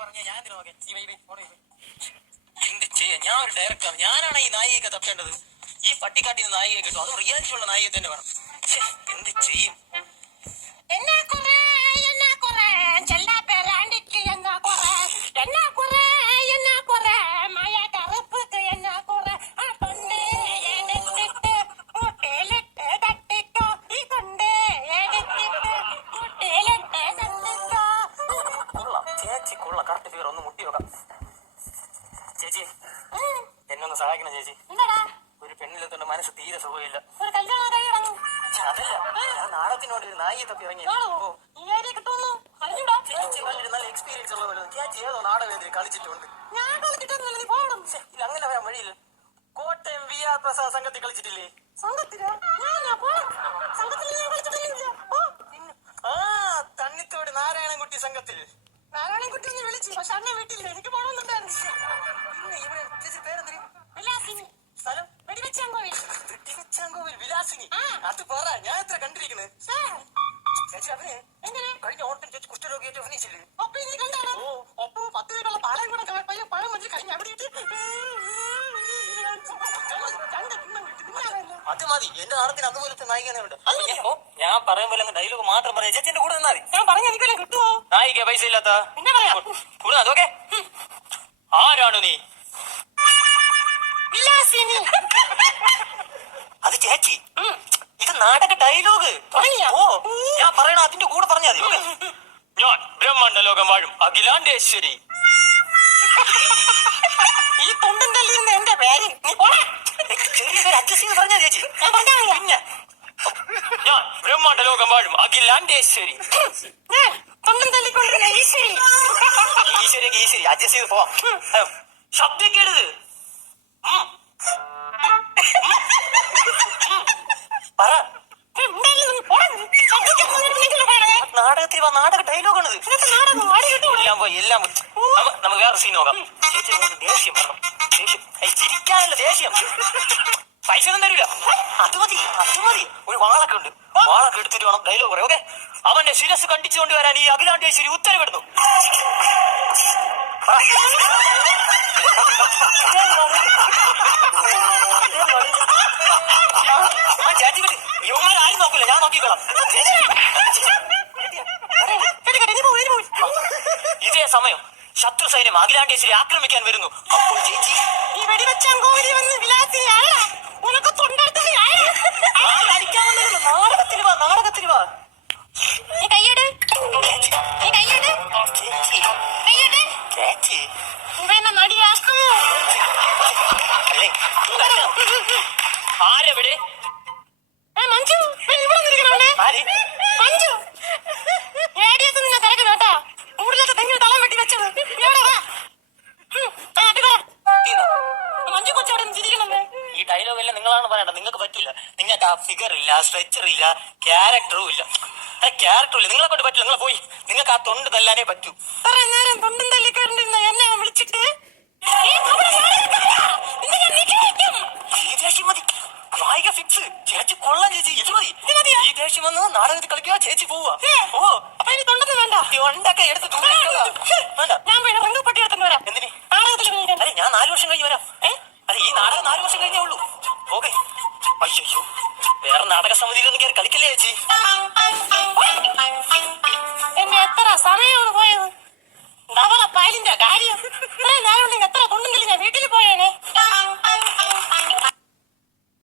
പറഞ്ഞ ഞാൻ എന്ത് ചെയ്യാ? ഞാൻ ഒരു ഡയറക്ടറാണ്. ഞാനാണ് ഈ നായികയൊക്കെ തപ്പേണ്ടത്. ഈ പട്ടിക്കാട്ടിൽ നായിക കിട്ടും, അതും റിയാലിറ്റി ഉള്ള നായിക തന്നെ വേണം. എന്ത് ചെയ്യും? കറക്റ്റ് ഫിഗർ ഒന്ന് മുട്ടി നോക്കാം. ചേച്ചി എന്നൊന്ന് സഹായിക്കണം ചേച്ചി. ഒരു പെണ്ണിലെത്തോണ്ട് മനസ്സ് തീരെ സുഖമില്ല. അതല്ല, ഞാൻ നാടകത്തിനോട് ഒരു നായിയെ തപ്പി ഇറങ്ങി. നല്ല എക്സ്പീരിയൻസ് ഉള്ള പോലെ ചേച്ചി ഏതോ നാടകത്തിൽ കളിച്ചിട്ടുണ്ട്. ഇല്ല, അങ്ങനെ വരാൻ വഴിയില്ല. കോട്ടയം VR പ്രസാദ് സംഘത്തിൽ കളിച്ചിട്ടില്ലേ? ആ, തണ്ണിത്തോട് നാരായണൻകുട്ടി സംഘത്തിൽ. നാരായണൻകുട്ടി ഒന്ന് വിളിച്ചു, പക്ഷെ അന്നെ വീട്ടില്ല. എനിക്ക് പോകണമെന്നുണ്ടായിരുന്നു. പിന്നെ ഇവിടെ ചേച്ചി പേരെന്തിന്? വിലാസിനി. സ്ഥലം വെടിവെച്ചാങ്കോവിൽ. വിലാസിനി, അത് പറ. ഞാൻ എത്ര കണ്ടിരിക്കുന്നത് ചേച്ചി. അവന് എങ്ങനെ കഴിഞ്ഞ ഓട്ടം ചേച്ചി കുഷ്ഠരോഗിയായിട്ട് അഭിനയിച്ചില്ലേ? ഓ, ഒപ്പം 10 പേരുള്ള പാലം കൂടെ പഴം മതി കഴിഞ്ഞ അവിടെ അത് മതി. എന്റെ നാടകത്തിന് അതുപോലത്തെ നായികനുണ്ട്. ഞാൻ പറയും പോലെ ഡയലോഗ് മാത്രം പറയാം. ചേച്ചി എന്റെ കൂടെ നിന്നാൽ ഞാൻ പറഞ്ഞ എനിക്കെല്ലാം കിട്ടുമോ? നായിക പൈസ ഇല്ലാത്ത പിന്നെ പറയാം. കൂടെ അതൊക്കെ ആരാണ് നീ? അത് ചേച്ചി, ഇത് നാടക ഡയലോഗ്. ഓ, ഞാൻ പറയണ അതിന്റെ കൂടെ പറഞ്ഞാൽ മതി. ഞാൻ ബ്രഹ്മാണ്ഡ ലോകം വാഴും അഖിലാണ്ടേശ്വരി. ഈ തൊണ്ടും തല്ലിന്ന് എന്റെ പേര് ചെറിയ പേര് അഡ്ജസ്റ്റ് ചെയ്ത് പറഞ്ഞാ ചേച്ചി. പിന്നെ ഞാൻ ബ്രഹ്മാണ്ഡ ലോകം വാഴും അഖിലാണ്ടേശ്വരി. ഈശ്വരിയൊക്കെ ഈശ്വരി അഡ്ജസ്റ്റ് ചെയ്ത് പോവാം. ശബ്ദിക്കരുത്. പറ. നാടകത്തിൽ നാടക ഡയലോഗാണിത്. എല്ലാം നമുക്ക് വേറെ സീൻ നോക്കാം. ചേച്ചി ദേഷ്യം വരണം. ചിരിക്കാനല്ല ദേഷ്യം. പൈസ ഒന്നും തരില്ല. അത് മതി. ഒരു വാളൊക്കെ ഉണ്ട്. വാളൊക്കെ എടുത്തിട്ട് വേണം ഡയലോഗ് പറയാം. ഓക്കെ. അവന്റെ ശിരസ് കണ്ടിച്ചുകൊണ്ട് വരാൻ ഈ അഖിലാണ്ടേശ്വരി ഉത്തരവിടുന്നു. ചേച്ചി കിട്ടി. യുവമാർ ആരും നോക്കില്ല, ഞാൻ നോക്കിക്കോളാം. ഇതേ സമയം ശത്രു സൈന്യം അഖിലാണ്ടേശ്വരി ആക്രമിക്കാൻ വരുന്നു. അപ്പോൾ ചേച്ചി നാടകത്തിൽ വാ. ആരെവിടെ? ഈ ഡയലോഗ് എല്ലാം നിങ്ങളാണ് പറയണ്ടത്. നിങ്ങൾക്ക് പറ്റില്ല. നിങ്ങൾക്ക് ആ ഫിഗർ ഇല്ല, സ്ട്രെച്ചർ ഇല്ല, ക്യാരക്ടറും ഇല്ല. ക്യാരക്ടറും ഇല്ല. നിങ്ങളെ കൊണ്ട് പറ്റില്ല. നിങ്ങൾ പോയി. നിങ്ങൾക്ക് ആ തൊണ്ട് തല്ലാനേ പറ്റൂ. തൊണ്ടും തല്ലിക്കാരുണ്ട് എന്നെ വിളിച്ചിട്ട് ഈ ദേഷ്യം മതി. നായിക ഫിക്സ്. ചേച്ചി കൊള്ളാം ചേച്ചി. ഇത് മതി. ഈ ദേഷ്യം വന്ന് നാടകത്തിൽ കളിക്കുക. ചേച്ചി പോവാ. ഓ, അപ്പൊ ഇനി തൊണ്ടൊന്നും വേണ്ട. തൊണ്ടൊക്കെ എടുത്ത് വേണ്ട. ഞാൻ റംഗപ്പട്ടി എടുത്തു വരാം. എന്തിന്? അതെ, ഞാൻ 4 വർഷം കഴിഞ്ഞ് വരാം. അതെ, ഈ നാടകം 4 വർഷം കഴിഞ്ഞേ ഉള്ളൂ. ഓക്കെ. അയ്യോ, വേറെ നാടക സമിതിയിലൊന്നും കയറി കളിക്കല്ലേ ചേച്ചി. എന്നെ എത്ര സമയമാണ് പോയത്? പാലിന്റെ കാര്യം